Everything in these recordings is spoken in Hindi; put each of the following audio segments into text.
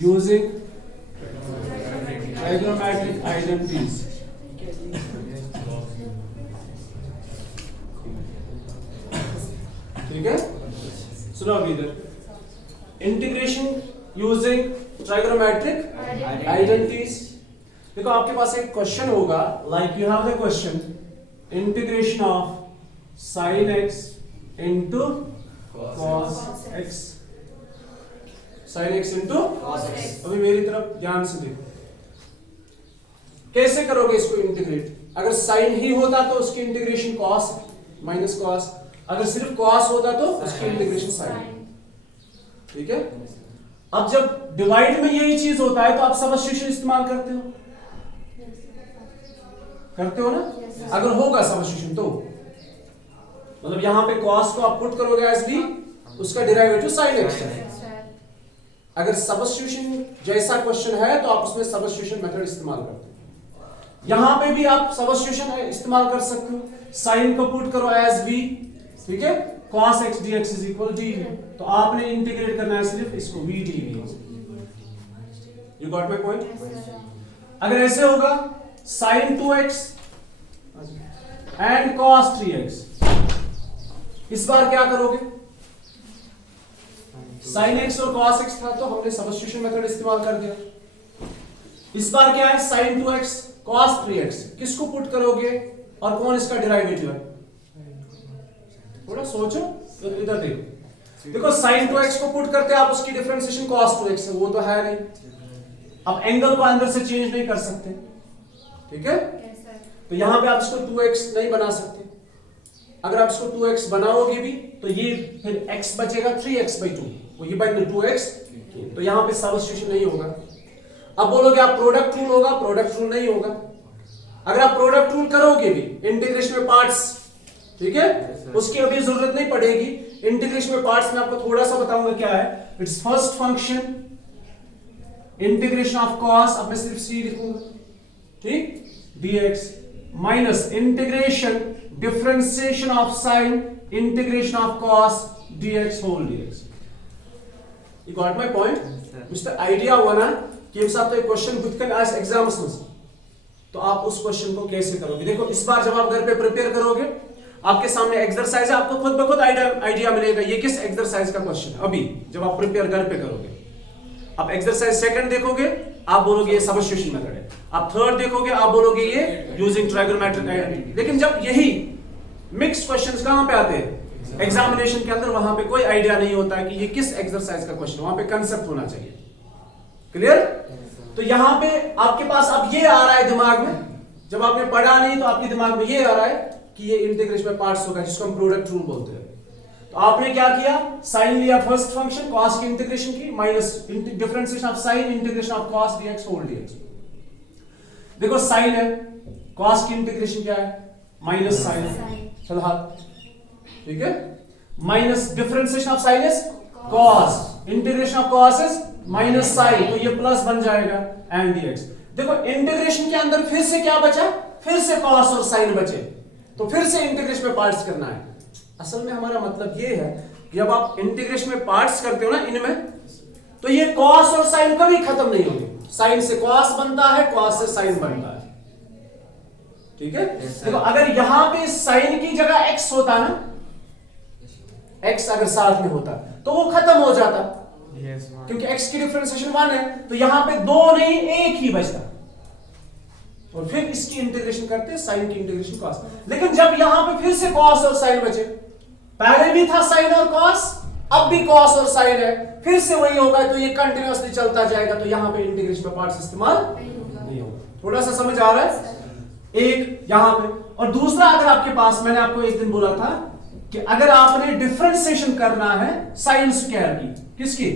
using trigonometric identities. ठीक है, सुनो अभी इधर, इंटीग्रेशन यूजिंग ट्राइगोनोमेट्रिक आइडेंटिटीज। देखो आपके पास एक क्वेश्चन होगा, like you have the question integration of sine x into cos x, sine x into cos x. अभी मेरी तरफ ध्यान से देखो, कैसे करोगे इसको इंटीग्रेट? अगर साइन ही होता तो उसकी इंटीग्रेशन कॉस माइनस कॉस, अगर सिर्फ कॉस होता तो उसकी इंटीग्रेशन साइन। ठीक है, अब जब डिवाइड में यही चीज होता है तो आप सबस्टिट्यूशन इस्तेमाल करते हो ना? अगर होगा सबस्टिट्यूशन तो मतलब यहां पे कॉस को आप पुट करोगे एज बी, उसका डेरिवेटिव साइन एक्स है। अगर सबस्टिट्यूशन जैसा क्वेश्चन है तो आप उसमें सबस्टिट्यूशन मेथड इस्तेमाल करते हो। यहां पे भी आप सबस्टिट्यूशन इस्तेमाल कर सकते हो, साइन को पुट करो एज बी, ठीक है, cos x dx is equal D, तो आपने इंटीग्रेट करना है सिर्फ इसको v dv। You got my point? अगर ऐसे होगा sin 2x and cos 3x, इस बार क्या करोगे? sin x और cos x था तो हमने सबस्टिट्यूशन मेथड इस्तेमाल कर दिया। इस बार क्या है? sin 2x cos 3x, किसको पुट करोगे और कौन इसका डेरिवेटिव है? थोड़ा सोचो, इधर देखो, देखो sin 2x को पुट करते आप उसकी डिफरेंशिएशन cos 2x है, वो तो है नहीं। अब एंगल को अंदर से चेंज नहीं कर सकते, ठीक है? तो यहां पे आप इसको 2x नहीं बना सकते। अगर आप इसको 2x बनाओगे भी तो ये फिर x बचेगा 3x/2, वो ये बन 2x, तो यहां पे सबस्टिट्यूशन नहीं होगा। अब बोलोगे आप प्रोडक्ट रूल होगा, प्रोडक्ट रूल नहीं होगा। अगर आप प्रोडक्ट रूल करोगे भी इंटीग्रेशन में पार्ट्स, ठीक है, उसकी अभी जरूरत नहीं पड़ेगी। इंटीग्रेशन में पार्ट्स में आपको थोड़ा सा बताऊंगा क्या है। It's first function integration of cos, अब मैं सिर्फ सी लिखूंगा, ठीक, dx minus integration differentiation of sine integration of cos dx whole dx। You got my point? Mister idea हुआ ना कि साहब तो एक क्वेश्चन खुद का आज एग्जाम्स में, तो आप उस क्वेश्चन को कैसे करोगे? देखो इस बार जब आप घर पे प्रिपेयर करोगे, आपके सामने एक्सरसाइज है, आपको खुद ब खुद आइडिया मिलेगा ये किस एक्सरसाइज का क्वेश्चन है। अभी जब आप प्रिपेयर घर पे करोगे, आप एक्सरसाइज सेकंड देखोगे, आप बोलोगे ये सबस्टिट्यूशन मेथड है। आप थर्ड देखोगे, आप बोलोगे ये यूजिंग ट्राइगोनोमेट्रिक आइडेंटिटी। लेकिन जब यही मिक्स्ड क्वेश्चंस कहां पे आते हैं? एग्जामिनेशन के अंदर। वहां पे कोई आइडिया नहीं होता है कि ये किस एक्सरसाइज का क्वेश्चन, वहां पे कंसेप्ट होना चाहिए। क्लियर? तो यहां पे आपके पास अब ये आ रहा है दिमाग में, जब आपने पढ़ा नहीं तो आपके दिमाग में ये आ रहा है कि ये इंटीग्रेशन में पार्ट्स होगा, जिसको हम प्रोडक्ट रूल बोलते हैं। तो आपने क्या किया? साइन लिया फर्स्ट फंक्शन, कॉस की इंटीग्रेशन की, minus differentiation of sine integration of cos dx whole dx। देखो साइन है, कॉस की इंटीग्रेशन क्या है? माइनस साइन, चलो हाथ, ठीक है, minus differentiation of sine is cos, integration of cos is minus sine, तो ये प्लस बन जाएगा एंड dx। देखो इंटीग्रेशन के अंदर फिर से क्या बचा? फिर से कॉस और साइन बचे, तो फिर से इंटीग्रेशन में पार्ट्स करना है। असल में हमारा मतलब ये है कि जब आप इंटीग्रेशन में पार्ट्स करते हो ना इनमें, तो ये कॉस और साइन कभी खत्म नहीं होंगे। साइन से कॉस बनता है, कॉस से साइन बनता है, ठीक है? देखो अगर यहां पे साइन की जगह x होता ना, x अगर साथ में होता तो वो खत्म हो जाता, क्योंकि x की डिफरेंशिएशन 1 है, तो यहां पे 2 नहीं 1 ही बचता, और फिर इसकी इंटीग्रेशन करते साइन की इंटीग्रेशन कॉस। लेकिन जब यहां पे फिर से कॉस और साइन बचे, पहले भी था साइन और कॉस, अब भी कॉस और साइन है, फिर से वही होगा, तो ये कंटिन्यूअसली चलता जाएगा, तो यहां पे इंटीग्रेशन में पार्ट्स इस्तेमाल नहीं होगा। थोड़ा सा समझ आ रहा है? एक यहां पे, और दूसरा अगर आपके पास, मैंने आपको एक दिन बोला था कि अगर आपने डिफरेंशिएशन करना है साइन स्क्वायर की, किसकी?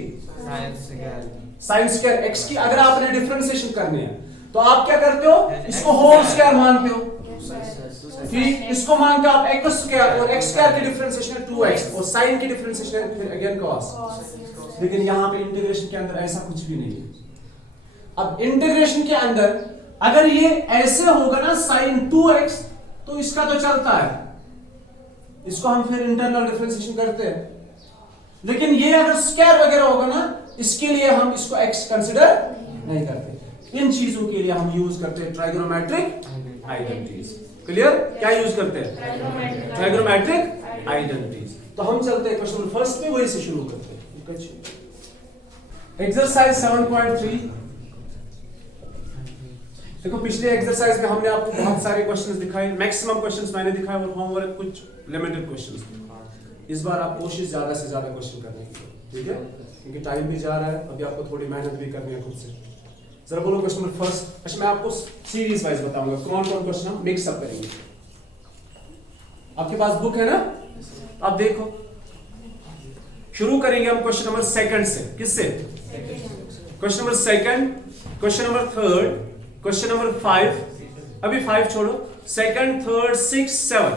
साइन स्क्वायर एक्स की, अगर आपने डिफरेंशिएशन करनी है तो आप क्या करते हो? इसको होल स्क्वायर मानते हो, ठीक, इसको मानते हो आप x स्क्वायर, और x स्क्वायर की डिफरेंशिएशन है 2x, और sin की डिफरेंशिएशन है फिर अगेन cos। लेकिन यहां पे इंटीग्रेशन के अंदर ऐसा कुछ भी नहीं है। अब इंटीग्रेशन के अंदर अगर ये ऐसे होगा ना sin 2x, तो इसका तो चलता है, इसको हम फिर इंटरनल डिफरेंशिएशन करते हैं। लेकिन ये अगर स्क्वायर वगैरह होगा ना, इसके लिए हम इसको x कंसिडर नहीं करते। इन चीजों के लिए हम यूज करते हैं ट्राइगोनोमेट्रिक आइडेंटिटीज। क्लियर? क्या यूज करते हैं? Trigonometric identities. तो हम चलते हैं क्वेश्चन नंबर फर्स्ट पे, वही से शुरू करते हैं। एक्सरसाइज 7.3। देखो पिछले एक्सरसाइज में हमने आपको बहुत सारे क्वेश्चंस दिखाए, मैक्सिमम क्वेश्चंस मैंने दिखाए और होमवर्क कुछ लिमिटेड क्वेश्चंस। इस बार आप कोशिश ज्यादा से ज्यादा क्वेश्चन करने की, ठीक है, क्योंकि टाइम भी जा रहा है, अभी आपको थोड़ी मेहनत भी करनी है खुद से। जरा बोलो क्वेश्चन नंबर फर्स्ट। अच्छा मैं आपको सीरीज वाइज बताऊंगा कौन कौन क्वेश्चन हम मिक्स अप करेंगे। आपके पास बुक है ना? आप देखो, शुरू करेंगे हम क्वेश्चन नंबर सेकंड से। किससे? Question number second, question number third, question number 5, अभी 5 छोड़ो, सेकंड, थर्ड, 6, 7।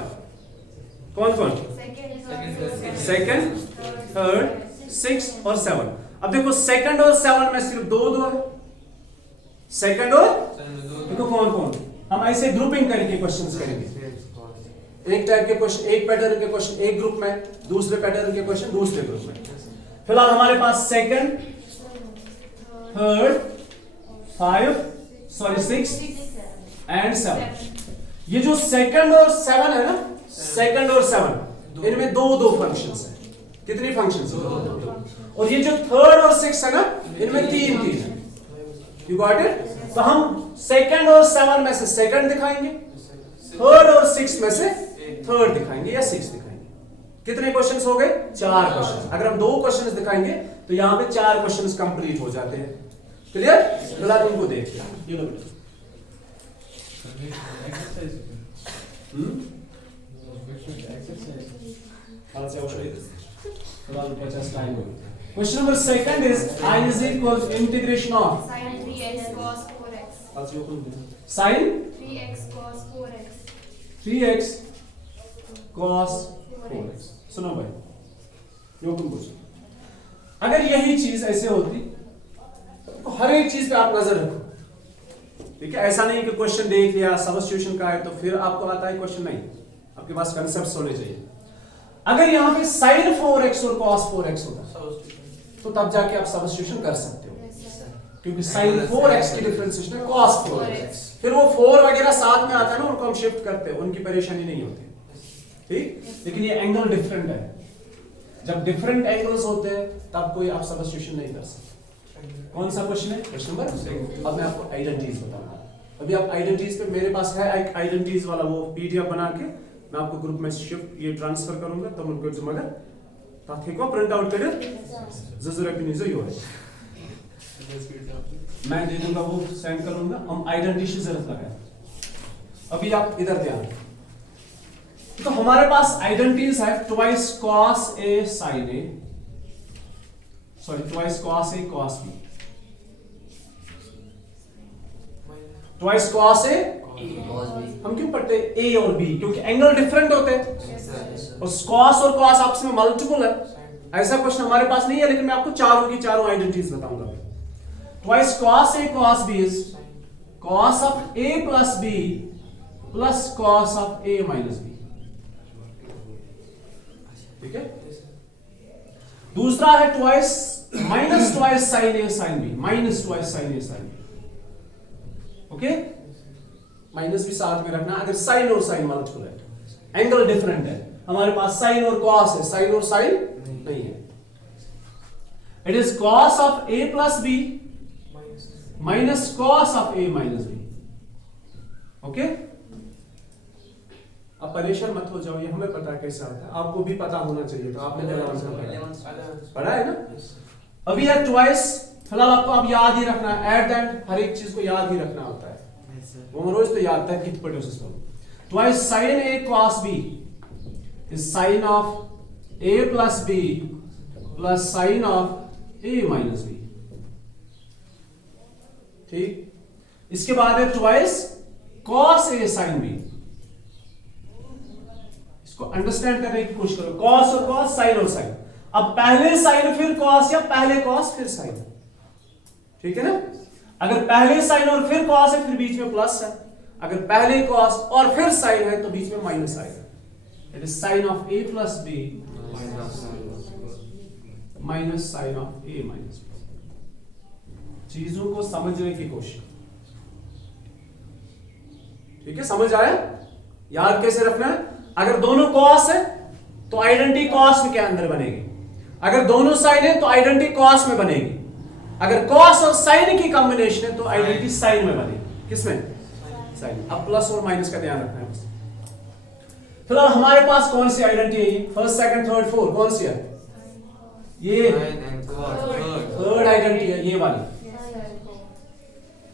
कौन कौन? सेकंड, थर्ड, 6 और 7। अब देखो सेकंड और 7 में सिर्फ दो है। सेकंड और देखो कौन कौन, हम ऐसे ग्रुपिंग करके क्वेश्चंस करेंगे। एक टाइप के क्वेश्चन, एक पैटर्न के क्वेश्चन एक ग्रुप में, दूसरे पैटर्न के क्वेश्चन दूसरे ग्रुप में। फिलहाल हमारे पास सेकंड, थर्ड, 6 एंड 7। ये जो सेकंड और 7 है ना, सेकंड और 7 इनमें दो फंक्शंस है। कितनी फंक्शंस? और ये जो थर्ड और 6 है ना, इनमें तीन है। You got it? तो हम सेकंड और 7 में से सेकंड दिखाएंगे, थर्ड और 6 में से थर्ड दिखाएंगे या 6 दिखाएंगे। कितने क्वेश्चंस हो गए? 4 क्वेश्चंस। अगर हम 2 क्वेश्चंस दिखाएंगे तो यहां पे 4 क्वेश्चंस कंप्लीट हो जाते हैं। क्लियर? फिलहाल इनको देखिए, ये लो बेटा। Question number second is I is equal to integration of sin 3x cos 4x. sin 3x cos 4x. 3x cos 4x। सुनो भाई, योगुन पूछो, अगर यही चीज ऐसे होती तो हर एक चीज पे आप नजर रखो, ठीक है? ऐसा नहीं कि क्वेश्चन देख लिया, सब्स्टिट्यूशन का है तो फिर आपको आता है क्वेश्चन, नहीं, आपके पास कंसेप्ट्स होने चाहिए। अगर यहाँ पे sin 4x और cos 4x होता तो तब जाके आप सब्स्टिट्यूशन कर सकते हो, क्योंकि sin 4x की डिफरेंशिएशन है cos 4x। फिर वो 4 वगैरह साथ में आता है ना, उनको हम शिफ्ट करते हैं, उनकी परेशानी नहीं होती, ठीक? लेकिन ये एंगल डिफरेंट है। जब डिफरेंट एंगल्स होते हैं तब कोई आप सब्स्टिट्यूशन नहीं कर सकते। कौन सा क्वेश्चन है? Question number. अब मैं आपको आइडेंटिटीज बताऊंगा। अभी आप आइडेंटिटीज पे, मेरे पास है एक आइडेंटिटीज वाला वो पीडीएफ बना के मैं आपको ग्रुप में शिफ्ट ये ट्रांसफर करूंगा, तो उनको जो मगर ताकि को प्रिंट आउट कर जरूरत नहीं जो है मैं दे दूंगा, वो सेंड करूंगा। हम आइडेंटिटी जरूरत लगा। अभी आप इधर ध्यान, तो हमारे पास आइडेंटिटीज है twice cos a sin a, sorry twice cos a cos b, twice cos a हम क्यों पढ़ते हैं a और b? क्योंकि एंगल डिफरेंट होते हैं और cos और cos आपस में मल्टीपल है। ऐसा क्वेश्चन हमारे पास नहीं है, लेकिन मैं आपको चारों की चारों आइडेंटिटीज बताऊंगा। Twice cos a cos b is cos of a plus b plus cos of a minus b, ठीक है? दूसरा है twice minus twice sin a sin b, minus twice sin a sin b, okay? Minus भी साथ में रखना अगर साइन और साइन मल्टीपल है, एंगल डिफरेंट है। हमारे पास साइन और कॉस है, साइन और साइन नहीं है। It is cos of a plus b minus cos of a minus b, okay? अब परेशान मत हो जाओ, ये हमें पता है कैसा आता है, आपको भी पता होना चाहिए। तो आपने पढ़ा है ना? अभी है ट्वाइस, फिलहाल आपको अब याद ही रखना है, एट दैट हर एक चीज को याद ही रखना होता है, वो रोज तो याद है कित पढ़ो system. Twice sin a cos b is sin of a plus b plus sin of a minus b, ठीक? इसके बाद है twice cos a sin b। इसको अंडरस्टैंड करने की कोशिश करो, cos और cos, sin और sin। अब पहले sin फिर cos या पहले cos फिर sin, ठीक है ना? अगर पहले साइन और फिर cos है, फिर बीच में प्लस है। अगर पहले cos और फिर साइन है तो बीच में माइनस आएगा। It is sine of a plus b minus sine of a minus b। चीजों को समझने की कोशिश। ठीक है, समझ आया? याद कैसे रखना है? अगर दोनों कॉस है तो आइडेंटिटी कॉस के अंदर बनेगी, अगर दोनों साइन है तो आइडेंटिटी कॉस में बनेगी, अगर कॉस और साइन की कॉम्बिनेशन है तो आइडेंटिटी साइन में बनेगी। किसमें? साइन। अब प्लस और माइनस का ध्यान रखना है बस। फिलहाल हमारे पास कौन सी आइडेंटिटी है? ये फर्स्ट, सेकंड, थर्ड, फोर्थ कौन सी है? ये थर्ड आइडेंटिटी है, ये वाली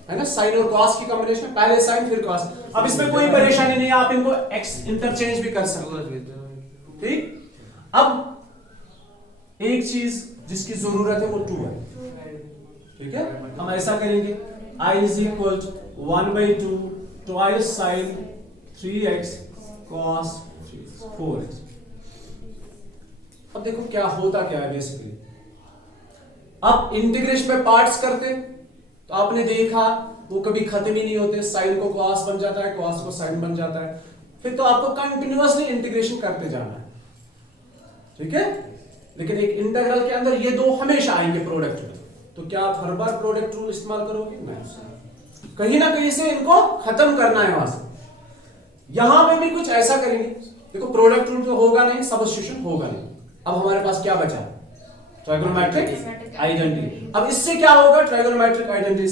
है ना, साइन और कॉस की कॉम्बिनेशन, पहले साइन फिर कॉस। अब इसमें कोई परेशानी नहीं है, आप इनको इंटरचेंज भी कर सकते हो। ठीक, अब एक चीज जिसकी जरूरत है वो 2 है। ठीक है, हम ऐसा करेंगे I is equal to 1/2 twice sin 3x cos 4x। अब देखो क्या होता क्या है बेसिकली। अब इंटीग्रेशन में पार्ट्स करते तो आपने देखा वो कभी खत्म ही नहीं होते, साइन को कॉस बन जाता है, कॉस को साइन बन जाता है, फिर तो आपको कंटिन्यूअसली इंटीग्रेशन करते जाना है। ठीक है, लेकिन एक इंटीग्रल के अंदर ये दो हमेशा आएंगे प्रोडक्ट में, तो क्या आप हर बार प्रोडक्ट रूल इस्तेमाल करोगे? नहीं, कहीं ना कहीं से इनको खत्म करना है वहां से। यहां पे भी कुछ ऐसा करेंगे, देखो प्रोडक्ट रूल तो होगा नहीं, सब्स्टिट्यूशन होगा नहीं। अब हमारे पास क्या बचा? Trigonometric identity. अब इससे क्या होगा? ट्राइगोनोमेट्रिक आइडेंटिटी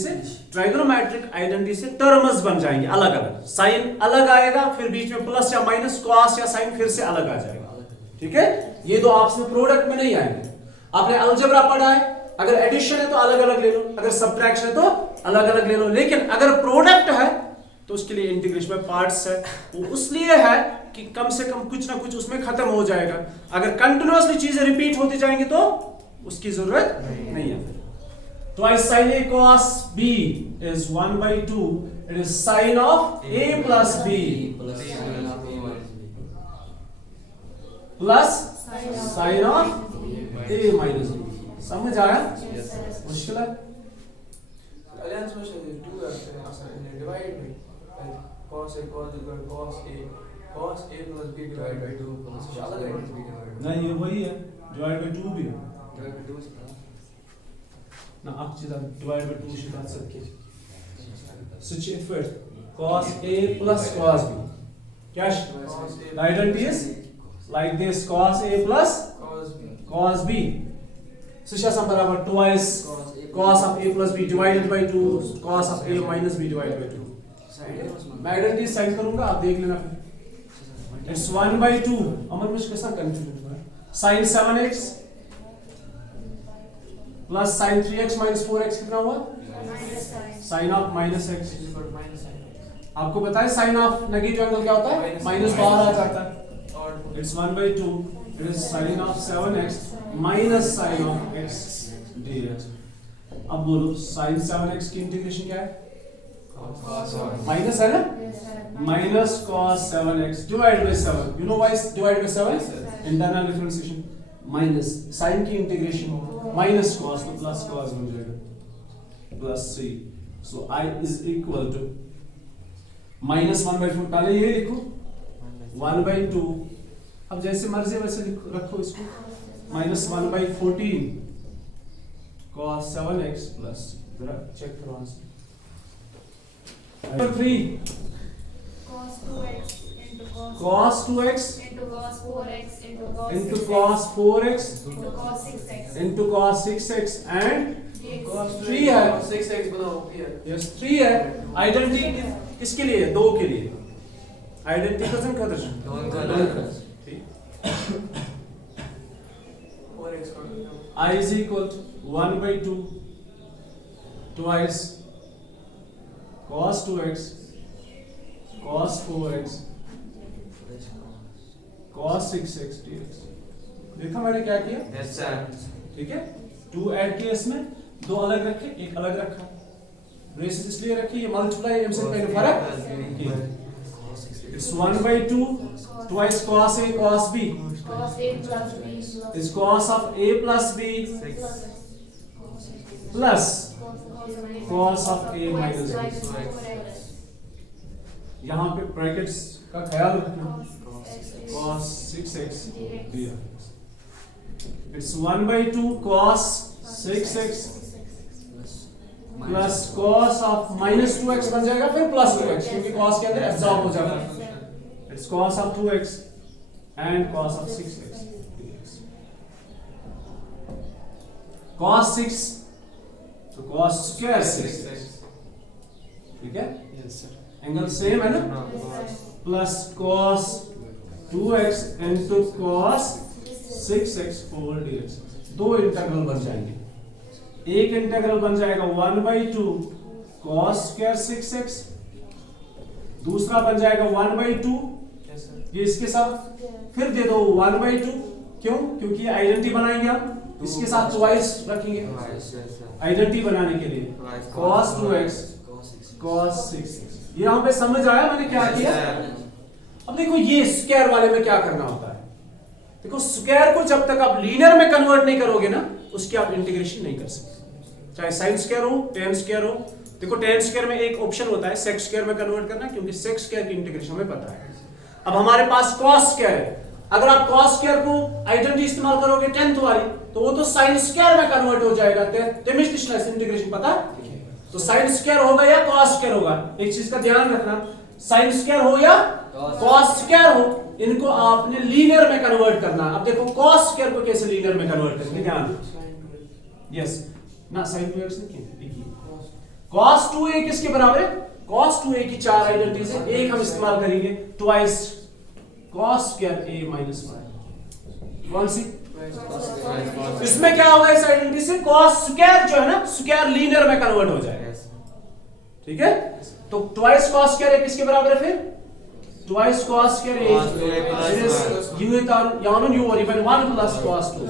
से टर्म्स बन जाएंगे अलग अलग, साइन अलग आएगा, फिर बीच में प्लस या माइनस, कॉस या साइन फिर से अलग आ जाएगा। ठीक है, ये दो आपसे प्रोडक्ट में नहीं आएंगे। आपने अलजेब्रा पढ़ा है, अगर एडिशन है तो अलग अलग ले लो, अगर सब्ट्रैक्शन है तो अलग अलग ले लो, लेकिन अगर प्रोडक्ट है तो उसके लिए इंटीग्रेशन में पार्ट्स है। वो इसलिए है कि कम से कम कुछ ना कुछ उसमें खत्म हो जाएगा। अगर कंटिन्यूअसली चीजें रिपीट होती जाएंगी तो उसकी जरूरत नहीं है। Twice sin a cos b is 1/2. It is sin of a plus b plus sin of a minus b। समझ आया? मुश्किल है? अलियंस में से 2 करते हैं, आसान डिवाइड में cos a cos a plus b divided by 2 plus अलग है। नहीं, ये वही है, डिवाइड बाय 2 भी है ना। आप चीज़ डिवाइड बाय 2 शिकायत सकते। सच इट फिर cos a plus cos b क्या identity is like this, cos a plus cos b। सुशासन बराबर twice cos of a plus b divided by 2 cos of a minus b divided by 2। मैं आइडेंटिटी साइन करूंगा, आप देख लेना फिर। इट्स 1/2। अमर मुझे कैसा कंफ्यूजन हुआ? sin 7x plus sin 3x minus 4x कितना हुआ? sin of minus x। आपको पता है साइन ऑफ नेगेटिव एंगल क्या होता है? माइनस बाहर आ जाता है। It's 1/2। It is sin of 7x minus sin of x dx। अब बोलो sin 7x की इंटीग्रेशन क्या है? माइनस है ना, minus cos 7x divide by 7। You know why divide by 7? Internal differentiation. Minus sine की इंटीग्रेशन माइनस cos तो प्लस cos बन जाएगा plus c। So i is equal to minus 1/4। पहले ये लिखो 1/2, अब जैसे मर्जी वैसे रखो इसको, माइनस 1/14 cos 7x प्लस, जरा चेक करो answer. Number 3 cos 2x into cos 2x into cos 4x into cos 4x into cos 6x into cos 6x and dx। cos 3 है। 6x बनाओ here। यस 3 है। आइडेंटिटी किसके लिए? 2 के लिए। आइडेंटिटी कजन कदर ठीक। 4x I is equal to 1/2 twice cos 2x cos 4x cos 6x dx। देखा मैंने क्या किया? yes sir। ठीक है, 2 ऐड किया, इसमें 2 अलग रखे, एक अलग रखा, ब्रेसेस इसलिए रखी, ये मल्टीप्लाई m से पहले फर्क। It's 1/2 twice cos a cos b cos a plus b is cos of a plus b plus cos of a minus b। यहाँ पे ब्रैकेट्स का ख्याल रखना, cos 6x dx। It's 1/2 cos 6x plus cos of minus 2x बन जाएगा, फिर प्लस 2x, क्योंकि cos के अंदर एब्जॉर्ब हो जाता है. It's cos of 2x and cos of 6x. cos 6 तो cos स्क्वायर 6, ठीक है, एंगल सेम है ना, plus cos 2x into cos 6x whole dx. दो इंटीग्रल बन जाएंगे. एक इंटीग्रल बन जाएगा 1/2 cos स्क्वायर 6x, दूसरा बन जाएगा 1/2 ये इसके साथ, फिर दे दो 1/2. क्यों? क्योंकि आइडेंटिटी बनाएंगे हम, इसके साथ ट्वाइस रखेंगे आइडेंटिटी बनाने के लिए. cos 2x cos 6x. ये यहाँ पे समझ आया मैंने क्या किया? अब देखो ये स्क्वायर वाले में क्या करना होता है. देखो स्क्वायर को जब तक आप लीनियर में कन्वर्ट नहीं करोगे ना, उसकी आप इंटीग्रेशन नहीं कर सकते, चाहे साइन स्क्वायर हो tan स्क्वायर हो. देखो tan स्क्वायर में एक ऑप्शन होता है sec स्क्वायर में कन्वर्ट करना, क्योंकि sec स्क्वायर की इंटीग्रेशन हमें पता है. अब हमारे पास cos स्क्वायर है, अगर आप cos स्क्वायर को आइडेंटिटी इस्तेमाल करोगे 10th वाली, तो वो तो sin स्क्वायर में कन्वर्ट हो जाएगा. इंटीग्रेशन पता है? तो sin स्क्वायर होगा या cos स्क्वायर होगा, एक चीज का ध्यान रखना, sin स्क्वायर हो या cos स्क्वायर हो, इनको आपने लीनियर में कन्वर्ट करना. अब देखो cos स्क्वायर को कैसे लीनियर में कन्वर्ट करेंगे, ध्यान दो. यस ना, sin 2x देखिए, cos 2a किसके बराबर है? cos 2a की चार आइडेंटिटीज है, एक हम इस्तेमाल करेंगे twice cos square a minus 1. कौन सी? इसमें क्या होगा इस आइडेंटिटी से? cos स्क्वायर जो है ना, स्क्वायर लीनियर में कन्वर्ट हो जाएगा. ठीक है, तो ट्वाइस cos स्क्वायर a किसके बराबर है? फिर twice cos square a is u यानी u और even 1 plus cos 2.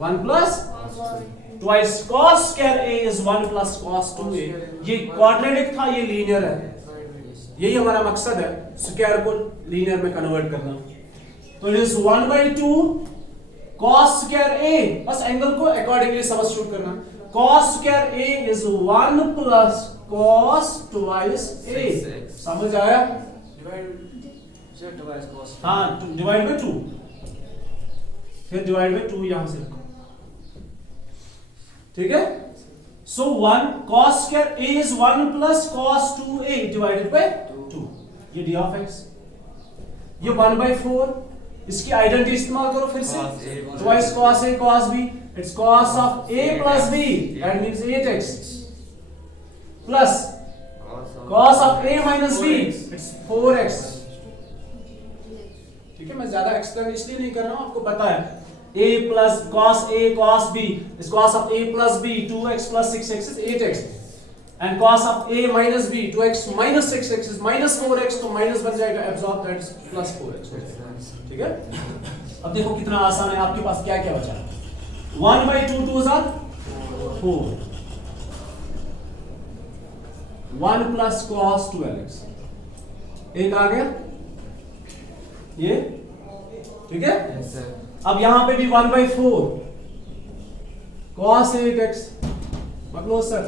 1 plus twice cos square a is 1 plus cos 2a. ये क्वाड्रेटिक था, ये लीनियर है. यही हमारा मकसद है, स्क्वायर को लीनियर में कन्वर्ट करना. तो it is 1/2 cos square a, बस एंगल को अकॉर्डिंगली सब्स्टिट्यूट करना. cos square a is 1 plus cos twice a. समझ आया? हाँ, डिवाइड बाय 2, फिर डिवाइड बाय 2 यहां से रखो. ठीक है, सो 1 cos square a is 1 plus cos 2a divided by 2. ये d of x, ये 1/4. इसकी आइडेंटिटी इस्तेमाल करो फिर से, twice cos a cos b, it's cos of a plus b, that means 8x, plus cos of a minus b, it's 4x. ठीक है, मैं ज्यादा एक्सप्लेन इसलिए नहीं कर रहा हूं, आपको पता है. a plus cos a cos b is cos of a plus b, 2x plus 6x is 8x, and cos of a minus b, 2x minus 6x is minus 4x. तो माइनस बन जाएगा absorb, that is plus 4x. ठीक है, अब देखो कितना आसान है, आपके पास क्या क्या बचा. 1/2 2s are 4, 1 plus cos 12x, एक आ गया ये. ठीक है, अब यहां पे भी 1/4 cos 8x. मतलब सर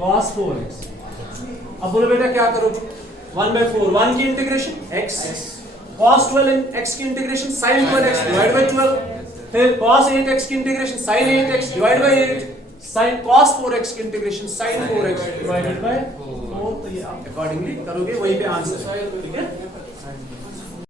cos 4x. अब बोलो बेटा क्या करो? 1/4, 1 की इंटीग्रेशन x, cos 12x की integration sin 12x divide by 12, फिर cos 8x की integration sin 8x divide by 8, sin cos 4x की integration sin 4x divided by 4. तो ये आप अकॉर्डिंगली करोगे, वहीं पे आंसर. ठीक है.